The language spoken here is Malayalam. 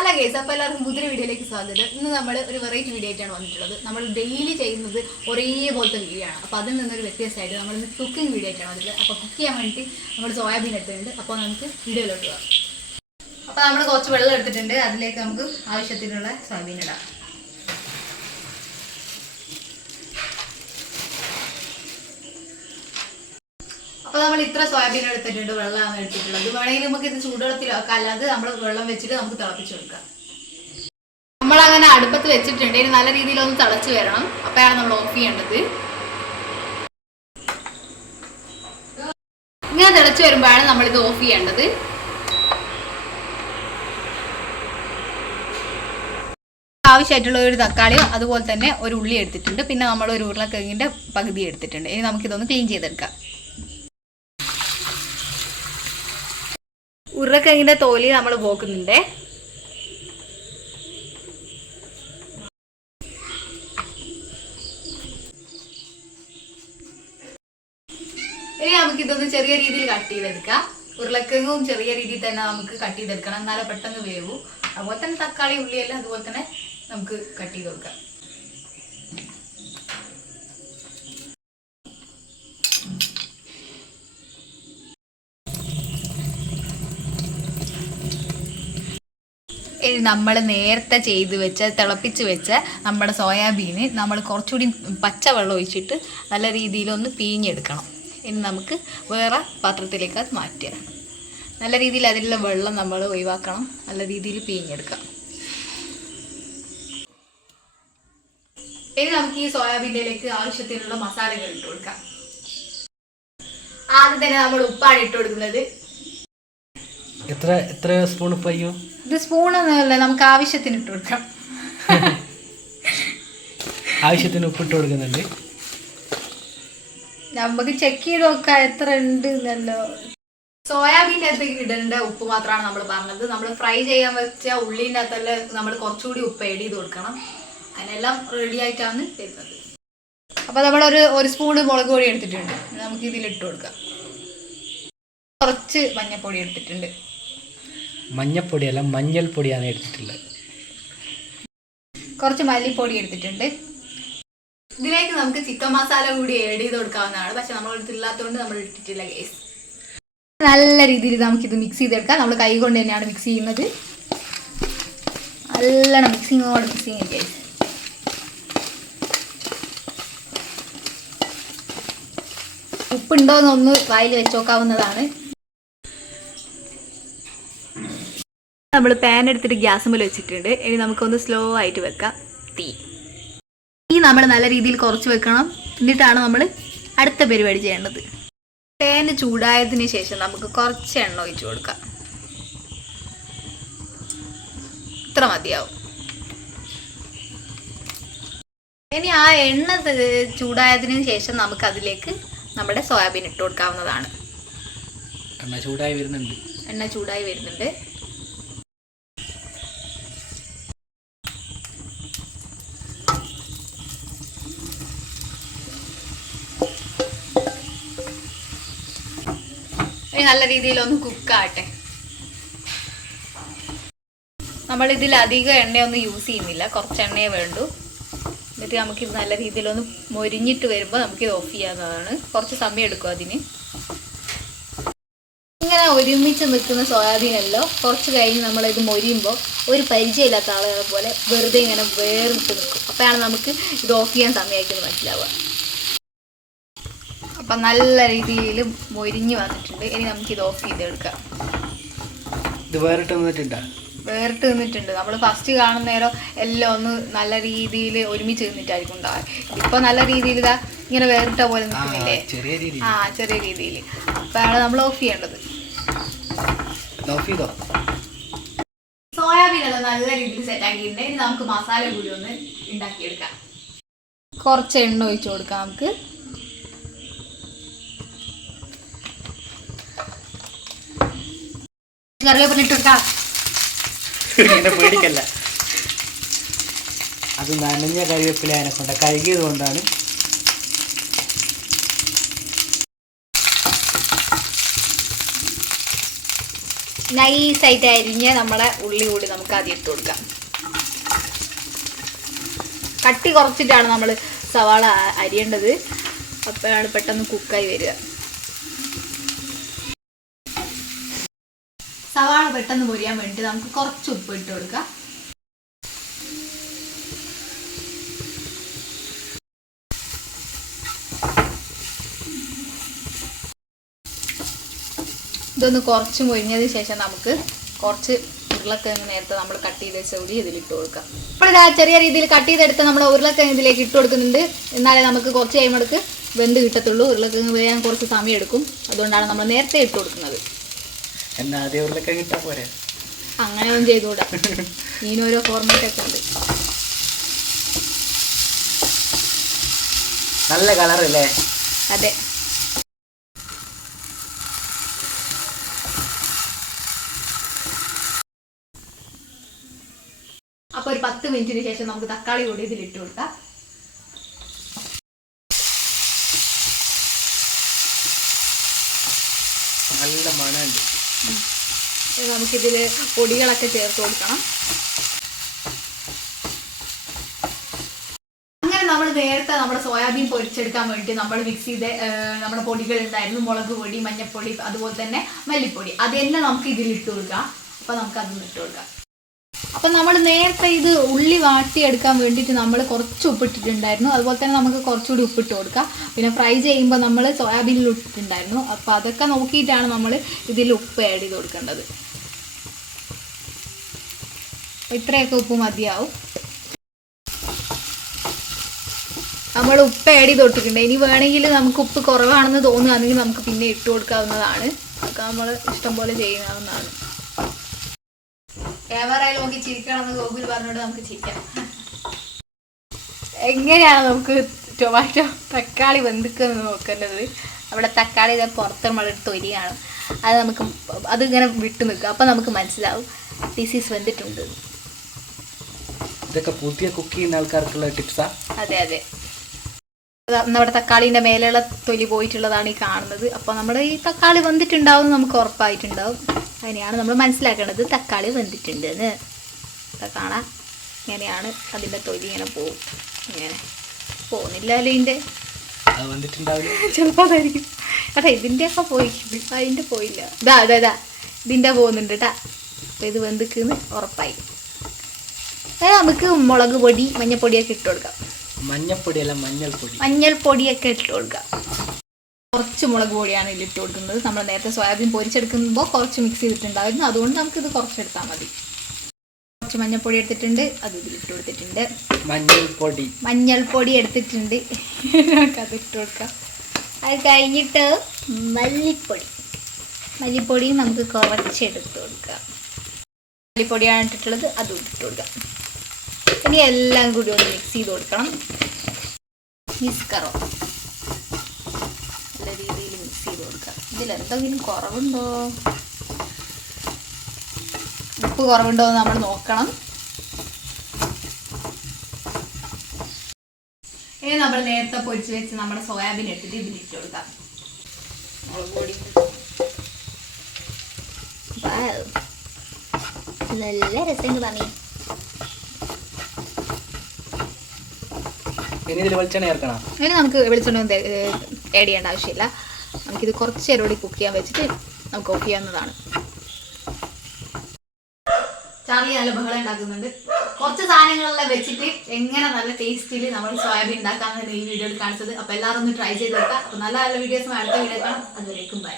ഹലോ ഗേസ് അപ്പോൾ എല്ലാവർക്കും പുതിയ വീഡിയോയിലേക്ക് സ്വാഗതം. ഇന്ന് നമ്മൾ ഒരു വെറൈറ്റി വീഡിയോ ആയിട്ടാണ് വന്നിട്ടുള്ളത്. നമ്മൾ ഡെയിലി ചെയ്യുന്നത് ഒരേപോലത്തെ വീഡിയോ ആണ്. അപ്പോൾ അതിൽ നിന്നൊരു വ്യത്യാസമായിട്ട് നമ്മൾ ഇന്ന് കുക്കിംഗ് വീഡിയോ ആയിട്ടാണ് വന്നിട്ടുള്ളത്. അപ്പോൾ കുക്ക് ചെയ്യാൻ വേണ്ടി നമ്മൾ സോയാബീൻ എടുത്തിട്ടുണ്ട്. അപ്പോൾ നമുക്ക് വീഡിയോയിലോട്ട് പോകാം. അപ്പോൾ നമ്മൾ കുറച്ച് വെള്ളം എടുത്തിട്ടുണ്ട്. അതിലേക്ക് നമുക്ക് ആവശ്യത്തിനുള്ള സോയാബീൻ ഇടാം. അപ്പോൾ നമ്മൾ ഇത്ര സോയാബീൻ എടുത്തിട്ടുണ്ട് വെള്ളമാണ് എടുത്തിട്ടുള്ളത് വേണമെങ്കിൽ നമുക്ക് ഇത് ചൂടുവെള്ളത്തിലൊക്കെ അല്ലാതെ നമ്മൾ വെള്ളം വെച്ചിട്ട് നമുക്ക് തിളപ്പിച്ചു കൊടുക്കാം. നമ്മളങ്ങനെ അടുപ്പത്ത് വെച്ചിട്ടുണ്ട്. ഇനി നല്ല രീതിയിൽ ഒന്ന് തിളച്ച് വരണം. അപ്പോഴാണ് നമ്മൾ ഓഫ് ചെയ്യേണ്ടത്. ഇങ്ങനെ തിളച്ച് വരുമ്പോഴാണ് നമ്മൾ ഇത് ഓഫ് ചെയ്യേണ്ടത്. ആവശ്യമായിട്ടുള്ള ഒരു തക്കാളിയും അതുപോലെ തന്നെ ഒരു ഉള്ളി എടുത്തിട്ടുണ്ട്. പിന്നെ നമ്മൾ ഒരു ഉരുളക്കിഴങ്ങിന്റെ പകുതി എടുത്തിട്ടുണ്ട്. ഇനി നമുക്കിതൊന്ന് ക്ലീൻ ചെയ്തെടുക്കാം. ഉരുളക്കിഴങ്ങിന്റെ തോലി നമ്മൾ പോക്കുന്നുണ്ട്. ഇനി നമുക്ക് ഇതൊന്ന് ചെറിയ രീതിയിൽ കട്ട് ചെയ്തെടുക്കാം. ഉരുളക്കിഴങ്ങും ചെറിയ രീതിയിൽ തന്നെ നമുക്ക് കട്ട് ചെയ്തെടുക്കണം. എന്നാലേ പെട്ടെന്ന് വേവൂ. അതുപോലെ തന്നെ തക്കാളി ഉള്ളിയെല്ലാം അതുപോലെ തന്നെ നമുക്ക് കട്ട് ചെയ്ത് കൊടുക്കാം. നമ്മൾ നേരത്തെ ചെയ്ത് വെച്ച തിളപ്പിച്ച് വെച്ച നമ്മുടെ സോയാബീന് നമ്മൾ കുറച്ചുകൂടി പച്ചവെള്ളം ഒഴിച്ചിട്ട് നല്ല രീതിയിലൊന്ന് പിഴിഞ്ഞെടുക്കണം ഇനി നമുക്ക് വേറെ പാത്രത്തിലേക്ക് അത് മാറ്റുക നല്ല രീതിയിൽ അതിലുള്ള വെള്ളം നമ്മൾ ഒഴിവാക്കണം. നല്ല രീതിയിൽ പിഴിഞ്ഞെടുക്കാം ഇനി നമുക്ക് ഈ സോയാബീനിലേക്ക് ആവശ്യത്തിനുള്ള മസാലകൾ ഇട്ട് കൊടുക്കാം. ആദ്യം തന്നെ നമ്മൾ ഉപ്പാണ് ഇട്ട് കൊടുക്കുന്നത്. എത്ര എത്ര സ്പൂൺ പയ്യോ ഇത് സ്പൂണൊന്നുമല്ല നമുക്ക് ആവശ്യത്തിന് ഇട്ട് കൊടുക്കാം. ആവശ്യത്തിന് ഉപ്പിട്ട് കൊടുക്കുന്നുണ്ട്. നമുക്ക് ചെക്ക് ചെയ്ത് നോക്കാം എത്ര ഉണ്ട് എന്നല്ലോ. സോയാബീന്റെ അകത്ത് ഇടേണ്ട ഉപ്പ് മാത്രമാണ് നമ്മൾ പറഞ്ഞത്. നമ്മൾ ഫ്രൈ ചെയ്യാൻ വെച്ച ഉള്ളീന്റെ അകത്തെല്ലാം നമ്മൾ കുറച്ചുകൂടി ഉപ്പ് ആഡ് ചെയ്ത് കൊടുക്കണം. അതിനെല്ലാം റെഡി ആയിട്ടാണ് വരുന്നത്. അപ്പോൾ നമ്മളൊരു ഒരു സ്പൂണ് മുളക് പൊടി എടുത്തിട്ടുണ്ട്. നമുക്ക് ഇതിൽ ഇട്ട് കൊടുക്കാം. കുറച്ച് മഞ്ഞൾപ്പൊടി എടുത്തിട്ടുണ്ട്. മഞ്ഞപ്പൊടിയല്ല മഞ്ഞൾപ്പൊടിയാണ് എടുത്തിട്ടുള്ളത്. കുറച്ച് മല്ലിപ്പൊടി എടുത്തിട്ടുണ്ട്. ഇതിലേക്ക് നമുക്ക് ചിക്കൻ മസാല കൂടി ആഡ് ചെയ്ത് കൊടുക്കാവുന്നതാണ്. പക്ഷെ നമ്മൾ എടുത്തില്ലാത്തതുകൊണ്ട് നമ്മൾ ഇട്ടിട്ടില്ല കേസ് നല്ല രീതിയിൽ നമുക്കിത് മിക്സ് ചെയ്തെടുക്കാം. നമ്മൾ കൈ കൊണ്ട് തന്നെയാണ് മിക്സ് ചെയ്യുന്നത്. നല്ലോണം മിക്സിങ്ങോട് മിക്സിങ് കേസ് ഉപ്പുണ്ടോ എന്നൊന്ന് വായിൽ വെച്ച് നമ്മൾ പാൻ എടുത്തിട്ട് ഗ്യാസ് മേൽ വെച്ചിട്ടുണ്ട്. ഇനി നമുക്കൊന്ന് സ്ലോ ആയിട്ട് വെക്കാം. തീ. തീ നമ്മൾ നല്ല രീതിയിൽ കുറച്ച് വെക്കണം. എന്നിട്ടാണ് നമ്മൾ അടുത്ത പരിപാടി ചെയ്യേണ്ടത്. പാൻ ചൂടായതിന് ശേഷം നമുക്ക് കുറച്ച് എണ്ണ ഒഴിച്ചു കൊടുക്കാം. ഇത്ര മതിയാവും. ഇനി ആ എണ്ണ ചൂടായതിന് ശേഷം നമുക്ക് അതിലേക്ക് നമ്മുടെ സോയാബീൻ ഇട്ട് കൊടുക്കാവുന്നതാണ്. എണ്ണ ചൂടായി വരുന്നുണ്ട്. എണ്ണ ചൂടായി വരുന്നുണ്ട്. നല്ല രീതിയിൽ ഒന്ന് കുക്കാട്ടെ നമ്മൾ ഇതിൽ അധികം എണ്ണയൊന്നും യൂസ് ചെയ്യുന്നില്ല. കുറച്ച് എണ്ണയെ വേണ്ടൂ. എന്നിട്ട് നമുക്കിത് നല്ല രീതിയിലൊന്ന് മൊരിഞ്ഞിട്ട് വരുമ്പോൾ നമുക്കിത് ഓഫ് ചെയ്യാവുന്നതാണ്. കുറച്ച് സമയം എടുക്കും അതിന്. ഇങ്ങനെ ഒരുമിച്ച് നിൽക്കുന്ന സോയാബീനല്ലോ കുറച്ച് കഴിഞ്ഞ് നമ്മളിത് മൊരിയുമ്പോൾ ഒരു പരിചയമില്ലാത്ത ആളുകളെ പോലെ വെറുതെ ഇങ്ങനെ വേറിട്ട് നിൽക്കും അപ്പോഴാണ് നമുക്ക് ഇത് ഓഫ് ചെയ്യാൻ സമയമായിട്ട് മനസ്സിലാവുക. അപ്പം നല്ല രീതിയിൽ മൊരിഞ്ഞ് വന്നിട്ടുണ്ട്. ഇനി നമുക്ക് ഇത് ഓഫ് ചെയ്തെടുക്കാം. ഇത് വേറിട്ട് നിന്നിട്ടുണ്ടാ? വേറിട്ട് നിന്നിട്ടുണ്ട്. നമ്മൾ ഫസ്റ്റ് കാണുന്ന നേരം എല്ലാം ഒന്ന് നല്ല രീതിയിൽ ഒരുമിച്ച് നിന്നിട്ടായിരിക്കും ഉണ്ടാവുക ഇപ്പൊ നല്ല രീതിയിൽ ഇതാ ഇങ്ങനെ വേറിട്ട പോലെ ആ നിൽക്കുന്നില്ലേ? ചെറിയ രീതിയിൽ. ആ ചെറിയ രീതിയിൽ. അപ്പോഴാണ് നമ്മൾ ഓഫ് ചെയ്യേണ്ടത്. സോയാബീൻ എല്ലാം നല്ല രീതിയിൽ സെറ്റ് ആക്കിയിട്ടുണ്ട്. ഇനി നമുക്ക് മസാല കൂടി ഒന്ന് ഉണ്ടാക്കിയെടുക്കാം. കുറച്ച് എണ്ണ ഒഴിച്ചു കൊടുക്കാം നമുക്ക്. കറിവേപ്പില ഇട്ട് കൊടുക്കാം എന്നെ പേടിക്കല്ല. അത് നനഞ്ഞ കറിവേപ്പില അതിനെ കൊണ്ട് കഴുകിയത് കൊണ്ടാണ്. നൈസായിട്ട് അരിഞ്ഞ നമ്മളെ ഉള്ളി കൂടി നമുക്ക് ആദ്യം ഇട്ട് കൊടുക്കാം. കട്ടി കുറച്ചിട്ടാണ് നമ്മൾ സവാള അരിയേണ്ടത്. അപ്പോഴാണ് പെട്ടെന്ന് കുക്കായി വരിക. സവാള പെട്ടെന്ന് പൊരിയാൻ വേണ്ടി നമുക്ക് കുറച്ച് ഉപ്പ് ഇട്ട് കൊടുക്കാം. ഇതൊന്ന് കുറച്ച് മുരിഞ്ഞതിന് ശേഷം നമുക്ക് കുറച്ച് ഉരുളക്കിഴങ്ങ് നേരത്തെ നമ്മൾ കട്ട് ചെയ്ത് വെച്ച കൂടി ഇതിലിട്ട് കൊടുക്കാം. അപ്പോൾ ഇതാ ചെറിയ രീതിയിൽ കട്ട് ചെയ്തെടുത്ത് നമ്മൾ ഉരുളക്കിഴങ്ങ് ഇതിലേക്ക് ഇട്ട് കൊടുക്കുന്നുണ്ട്. എന്നാലേ നമുക്ക് കുറച്ച് കഴിയുമ്പോൾ വെന്ത് കിട്ടത്തുള്ളൂ. ഉരുളക്കിഴങ്ങ് വേയാൻ കുറച്ച് സമയം എടുക്കും അതുകൊണ്ടാണ് നമ്മൾ നേരത്തെ ഇട്ട് കൊടുക്കുന്നത്. എന്നാ ആദ്യം ഉരുളക്കിഴങ്ങ് ഇട്ടാ പോരെ? അങ്ങനെയൊന്നും ചെയ്തുകൂടാ. ഇതിനോരോ ഫോർമാറ്റ് ഒക്കെ ഉണ്ട്. നല്ല കളർ അല്ലേ? അതെ. അപ്പൊ ഒരു പത്ത് മിനിറ്റിന് ശേഷം നമുക്ക് തക്കാളി കൂടി ഇതിൽ ഇട്ട് കൊടുക്കാം. നല്ല മണമുണ്ട്. ഇനി നമുക്കിതിൽ പൊടികളൊക്കെ ചേർത്ത് കൊടുക്കണം. നേരത്തെ നമ്മുടെ സോയാബീൻ പൊരിച്ചെടുക്കാൻ വേണ്ടി നമ്മൾ മിക്സ് ചെയ്ത നമ്മുടെ പൊടികൾ ഉണ്ടായിരുന്നു മുളക് പൊടി മഞ്ഞപ്പൊടി അതുപോലെ തന്നെ മല്ലിപ്പൊടി. അതെല്ലാം നമുക്ക് ഇതിൽ ഇട്ട് കൊടുക്കാം. അപ്പൊ നമുക്ക് അതൊന്നും ഇട്ട് കൊടുക്കാം. അപ്പൊ നമ്മൾ നേരത്തെ ഇത് ഉള്ളി വാട്ടിയെടുക്കാൻ വേണ്ടിയിട്ട് നമ്മൾ കുറച്ച് ഉപ്പിട്ടിട്ടുണ്ടായിരുന്നു. അതുപോലെ തന്നെ നമുക്ക് കുറച്ചുകൂടി ഉപ്പിട്ട് കൊടുക്കാം. പിന്നെ ഫ്രൈ ചെയ്യുമ്പോൾ നമ്മൾ സോയാബീനിൽ ഇട്ടിട്ടുണ്ടായിരുന്നു അപ്പോൾ അതൊക്കെ നോക്കിയിട്ടാണ് നമ്മൾ ഇതിൽ ഉപ്പ് ആഡ് ചെയ്ത് കൊടുക്കേണ്ടത്. ഇത്രയൊക്കെ ഉപ്പ് മതിയാവും. നമ്മൾ ഉപ്പ് ആഡ് ചെയ്ത് കൊടുത്തിട്ടുണ്ട്. ഇനി വേണമെങ്കിൽ നമുക്ക് ഉപ്പ് കുറവാണെന്ന് തോന്നുകയാണെങ്കിൽ നമുക്ക് പിന്നെ ഇട്ട് കൊടുക്കാവുന്നതാണ്. അതൊക്കെ നമ്മൾ ഇഷ്ടം പോലെ ചെയ്യാവുന്നതാണ് ക്യാമറയിൽ നോക്കി ചിരിക്കണമെന്ന് ഗോകുൽ പറഞ്ഞോണ്ട് നമുക്ക് ചിരിക്കാം. എങ്ങനെയാണ് നമുക്ക് ടൊമാറ്റോ തക്കാളി വെന്തിക്കുന്നത് നോക്കേണ്ടത്? അവിടെ തക്കാളി ഇതേ പുറത്ത് നമ്മൾ തൊലിയാണ് അത് നമുക്ക് അതിങ്ങനെ വിട്ടു നിൽക്കും. അപ്പം നമുക്ക് മനസ്സിലാവും. ഡിസീസ് വന്നിട്ടുണ്ട് ഇതൊക്കെ പുതിയ കുക്ക് ചെയ്യുന്ന ആൾക്കാർക്കുള്ള ടിപ്സാ? അതെ അത്. നമ്മുടെ തക്കാളിന്റെ മേലെയുള്ള തൊലി പോയിട്ടുള്ളതാണ് ഈ കാണുന്നത്. അപ്പോൾ നമ്മുടെ ഈ തക്കാളി വെന്തിട്ടുണ്ടാവും നമുക്ക് ഉറപ്പായിട്ടുണ്ടാവും. അങ്ങനെയാണ് നമ്മൾ മനസ്സിലാക്കേണ്ടത് തക്കാളി വെന്തിട്ടുണ്ട് എന്ന് കാണാം. ഇങ്ങനെയാണ് അതിന്റെ തൊലി ഇങ്ങനെ പോകും ഇങ്ങനെ പോകുന്നില്ലല്ലോ ഇതിന്റെ ചിലപ്പോൾ അതായിരിക്കും. അതെ ഇതിന്റെയൊക്കെ പോയിട്ടുണ്ട് അതിന്റെ പോയില്ല. ഇതാ അതെ അതാ ഇതിന്റെ പോകുന്നുണ്ട് കേട്ടാ അപ്പോൾ ഇത് വെന്തിക്കുന്ന് ഉറപ്പായി. അത് നമുക്ക് മുളക് പൊടി മഞ്ഞപ്പൊടിയൊക്കെ ഇട്ട് കൊടുക്കാം. മഞ്ഞപ്പൊടിയല്ല മഞ്ഞൾപ്പൊടി. മഞ്ഞൾപ്പൊടിയൊക്കെ ഇട്ട് കൊടുക്കുക കുറച്ച് മുളക് പൊടിയാണ് ഇതിൽ ഇട്ട് കൊടുക്കുന്നത്. നമ്മൾ നേരത്തെ സോയാബീൻ പൊരിച്ചെടുക്കുമ്പോൾ കുറച്ച് മിക്സ് ചെയ്തിട്ടുണ്ടായിരുന്നു. അതുകൊണ്ട് നമുക്കിത് കുറച്ചെടുത്താൽ മതി. കുറച്ച് മഞ്ഞൾപ്പൊടി എടുത്തിട്ടുണ്ട്. അത് ഇതിലിട്ട് കൊടുത്തിട്ടുണ്ട്. മഞ്ഞൾപ്പൊടി. മഞ്ഞൾപ്പൊടി എടുത്തിട്ടുണ്ട്. നമുക്കത് ഇട്ട് കൊടുക്കാം. അത് കഴിഞ്ഞിട്ട് മല്ലിപ്പൊടി. മല്ലിപ്പൊടിയും നമുക്ക് കുറച്ച് എടുത്ത് കൊടുക്കാം. മല്ലിപ്പൊടിയാണ് ഇട്ടിട്ടുള്ളത്. അതും ഇട്ട് കൊടുക്കാം. ഇനി എല്ലാം കൂടി ഒന്ന് മിക്സ് ചെയ്ത് കൊടുക്കണം. മിസ്കറോ നല്ല രീതിയിൽ മിക്സ് ചെയ്ത് കൊടുക്കാം. ഇതിൽ എന്തെങ്കിലും കുറവുണ്ടോ? ഉപ്പ് കുറവുണ്ടോ എന്ന് നമ്മൾ നോക്കണം. ഇനി നമ്മൾ നേരത്തെ പൊരിച്ച് വെച്ച് നമ്മുടെ സോയാബീൻ എടുത്തിട്ട് ഇതിൽ ഇട്ട് കൊടുക്കാം. നല്ല രസമുണ്ട് മമ്മി ഇനി ഇതിൽ വെളിച്ചെണ്ണ ചേർക്കണം? ഇനി നമുക്ക് വെളിച്ചെണ്ണ ആഡ് ചെയ്യേണ്ട ആവശ്യമില്ല. നമുക്കിത് കുറച്ച് നേരം കൂടി കുക്ക് ചെയ്യാൻ വെച്ചിട്ട് നമുക്ക് ഓഫ് ചെയ്യാവുന്നതാണ് ചാർലി നല്ല ബഹളം ഉണ്ടാക്കുന്നുണ്ട്. കുറച്ച് സാധനങ്ങളെല്ലാം വെച്ചിട്ട് എങ്ങനെ നല്ല ടേസ്റ്റിൽ നമ്മൾ സോയാബീൻ ഉണ്ടാക്കാമെന്നാണ് ഈ വീഡിയോയിൽ കാണിച്ചത്. അപ്പോൾ എല്ലാവരും ഒന്ന് ട്രൈ ചെയ്ത് നോക്കാം അപ്പോൾ നല്ല നല്ല വീഡിയോസ് അടുത്ത വീഡിയോ കാണാം. അതുവരേക്കും ബൈ